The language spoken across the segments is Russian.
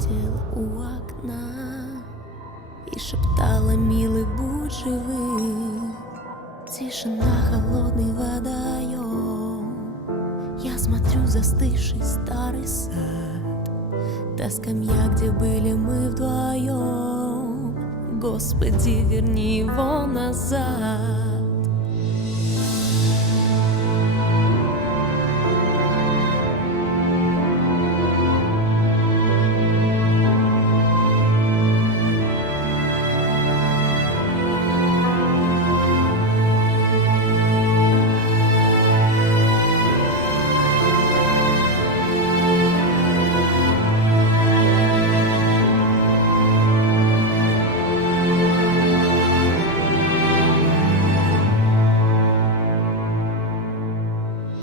сидела у окна и шептала: милый, будь живым. Тишина, холодный водоем. Я смотрю застывший старый сад, та скамья, где были мы вдвоем. Господи, верни его назад.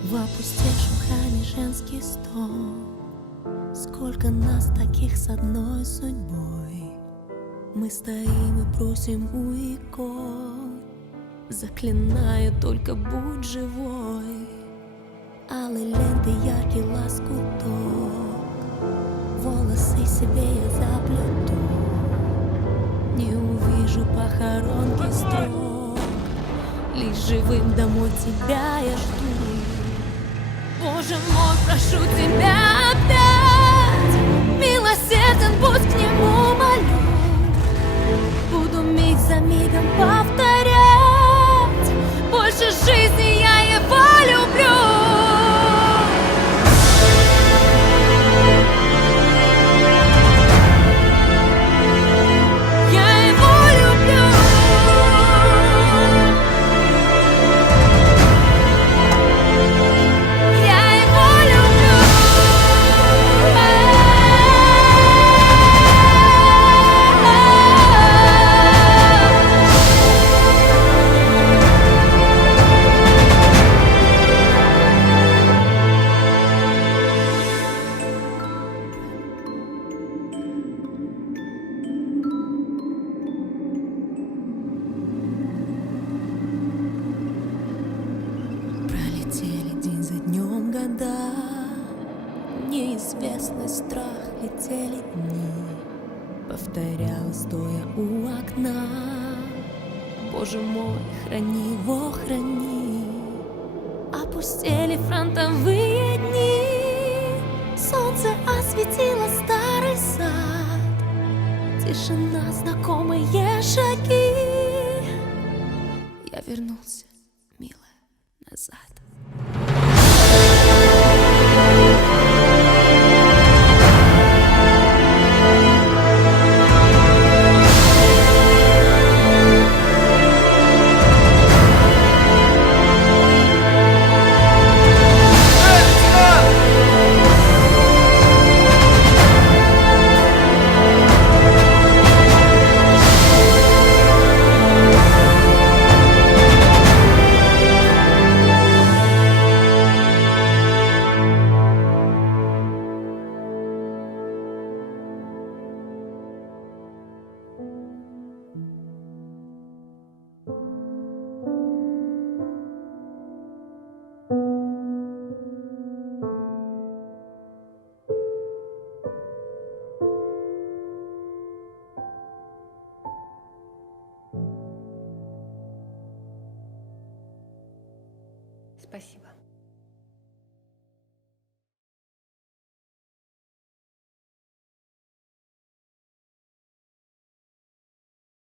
В опустевшем храме женский стол. Сколько нас таких с одной судьбой. Мы стоим и просим у икон, заклинаю, только будь живой. Алые ленты, яркий лоскуток, волосы себе я заплету. Не увижу похоронки строк, лишь живым домой тебя я жду. Боже мой, прошу тебя опять, милосерден будь к нему, молю. Буду миг за мигом повторять: больше жизни я его люблю. Пролетели день за днем года, неизвестность, страх, летели дни. Повторял, стоя у окна: Боже мой, храни его, храни. Опустели фронтовые дни, солнце осветило старый сад. Тишина, знакомые шаги. Я вернулся, милая, назад. Спасибо.